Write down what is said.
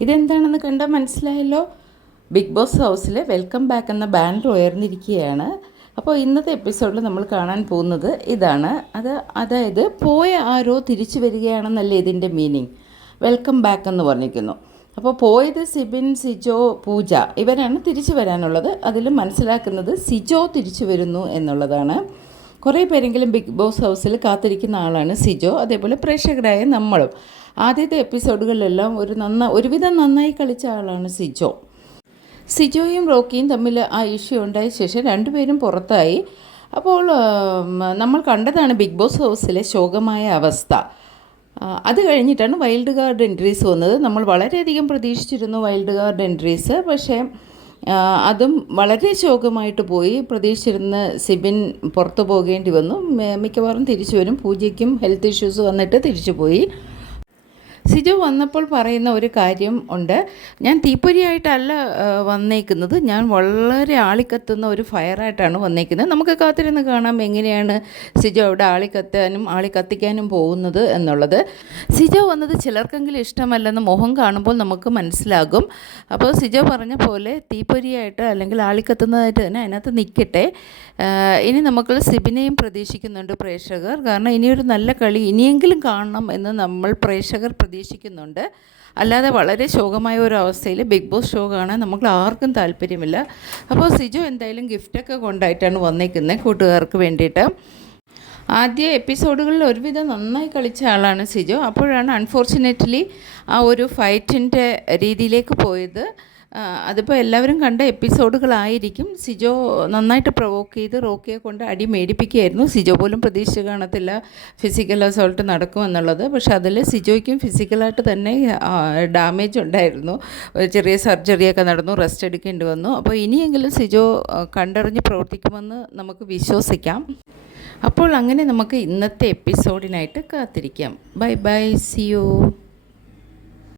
ഇതെന്താണെന്ന് കണ്ടാൽ മനസ്സിലായല്ലോ? ബിഗ് ബോസ് ഹൗസിൽ വെൽക്കം ബാക്ക് എന്ന ബാനർ ഉയർന്നിരിക്കുകയാണ്. അപ്പോൾ ഇന്നത്തെ എപ്പിസോഡിൽ നമ്മൾ കാണാൻ പോകുന്നത് ഇതാണ്. അത് അതായത് പോയ ആരോ തിരിച്ചു വരികയാണെന്നല്ലേ ഇതിന്റെ മീനിങ് വെൽക്കം ബാക്ക് എന്ന് പറഞ്ഞിരിക്കുന്നു. അപ്പോൾ പോയത് സിബിൻ സിജോ പൂജ. ഇവരാണ് തിരിച്ചു വരാനുള്ളത്. അതിൽ മനസ്സിലാക്കുന്നത് സിജോ തിരിച്ചു വരുന്നു എന്നുള്ളതാണ്. കുറേ പേരെങ്കിലും ബിഗ് ബോസ് ഹൗസിൽ കാത്തിരിക്കുന്ന ആളാണ് സിജോ അതേപോലെ പ്രേക്ഷകരായ നമ്മളും. ആദ്യത്തെ എപ്പിസോഡുകളിലെല്ലാം ഒരു നന്ന ഒരുവിധം നന്നായി കളിച്ച ആളാണ് സിജോ. സിജോയും റോക്കിയും തമ്മിൽ ആ ഇഷ്യൂ ഉണ്ടായ ശേഷം രണ്ടുപേരും പുറത്തായി. അപ്പോൾ നമ്മൾ കണ്ടതാണ് ബിഗ് ബോസ് ഹൗസിലെ ശോകമായ അവസ്ഥ. അത് കഴിഞ്ഞിട്ടാണ് വൈൽഡ് കാർഡ് എൻട്രീസ് വന്നത്. നമ്മൾ വളരെയധികം പ്രതീക്ഷിച്ചിരുന്നു വൈൽഡ് കാർഡ് എൻട്രീസ്. പക്ഷേ അതും വളരെ ശോകമായിട്ട് പോയി. പ്രതീക്ഷിച്ചിരുന്ന സിബിൻ പുറത്തു പോകേണ്ടി വന്നു. മിക്കവാറും തിരിച്ചു വരും. പൂജയ്ക്കും ഹെൽത്ത് ഇഷ്യൂസ് വന്നിട്ട് തിരിച്ചു പോയി. സിജു വന്നപ്പോൾ പറയുന്ന ഒരു കാര്യം ഉണ്ട്. ഞാൻ തീപ്പൊരിയായിട്ടല്ല വന്നേക്കുന്നത്. ഞാൻ വളരെ ആളിക്കത്തുന്ന ഒരു ഫയറായിട്ടാണ് വന്നേക്കുന്നത്. നമുക്ക് കാത്തിരുന്ന് കാണാം എങ്ങനെയാണ് സിജു അവിടെ ആളിക്കത്താനും ആളി കത്തിക്കാനും പോകുന്നത് എന്നുള്ളത്. സിജു വന്നത് ചിലർക്കെങ്കിലും ഇഷ്ടമല്ലെന്ന് മുഖം കാണുമ്പോൾ നമുക്ക് മനസ്സിലാകും. അപ്പോൾ സിജു പറഞ്ഞ പോലെ തീപ്പൊരിയായിട്ട് അല്ലെങ്കിൽ ആളിക്കത്തുന്നതായിട്ട് തന്നെ അതിനകത്ത് നിൽക്കട്ടെ. ഇനി നമുക്ക് സിബിനെയും പ്രതീക്ഷിക്കുന്നുണ്ട് പ്രേക്ഷകർ. കാരണം ഇനിയൊരു നല്ല കളി ഇനിയെങ്കിലും കാണണം എന്ന് നമ്മൾ പ്രേക്ഷകർ പ്രതീക്ഷിക്കുന്നുണ്ട്. അല്ലാതെ വളരെ ശോകമായ ഒരു അവസ്ഥയിൽ ബിഗ് ബോസ് ഷോ കാണാൻ നമുക്ക് ആർക്കും താല്പര്യമില്ല. അപ്പോൾ സിജു എന്തായാലും ഗിഫ്റ്റൊക്കെ കൊണ്ടായിട്ടാണ് വന്നേക്കുന്നത് കൂട്ടുകാർക്ക് വേണ്ടിയിട്ട്. ആദ്യ എപ്പിസോഡുകളിൽ ഒരുവിധം നന്നായി കളിച്ച ആളാണ് സിജോ. അപ്പോഴാണ് അൺഫോർച്ചുനേറ്റ്ലി ആ ഒരു ഫൈറ്റിന്റെ രീതിയിലേക്ക് പോയത്. അതിപ്പോൾ എല്ലാവരും കണ്ട എപ്പിസോഡുകളായിരിക്കും. സിജോ നന്നായിട്ട് പ്രൊവോക്ക് ചെയ്ത് റോക്കിയെ കൊണ്ട് അടി മേടിപ്പിക്കുകയായിരുന്നു. സിജോ പോലും പ്രതീക്ഷിച്ച് കാണത്തില്ല ഫിസിക്കൽ അസോൾട്ട് നടക്കുമെന്നുള്ളത്. പക്ഷെ അതിൽ സിജോയ്ക്കും ഫിസിക്കലായിട്ട് തന്നെ ഡാമേജ് ഉണ്ടായിരുന്നു. ചെറിയ സർജറിയൊക്കെ നടന്നു റെസ്റ്റ് എടുക്കേണ്ടി വന്നു. അപ്പോൾ ഇനിയെങ്കിലും സിജോ കണ്ടറിഞ്ഞ് പ്രവർത്തിക്കുമെന്ന് നമുക്ക് വിശ്വസിക്കാം. അപ്പോൾ അങ്ങനെ നമുക്ക് ഇന്നത്തെ എപ്പിസോഡിനായിട്ട് കാത്തിരിക്കാം. Bye bye C U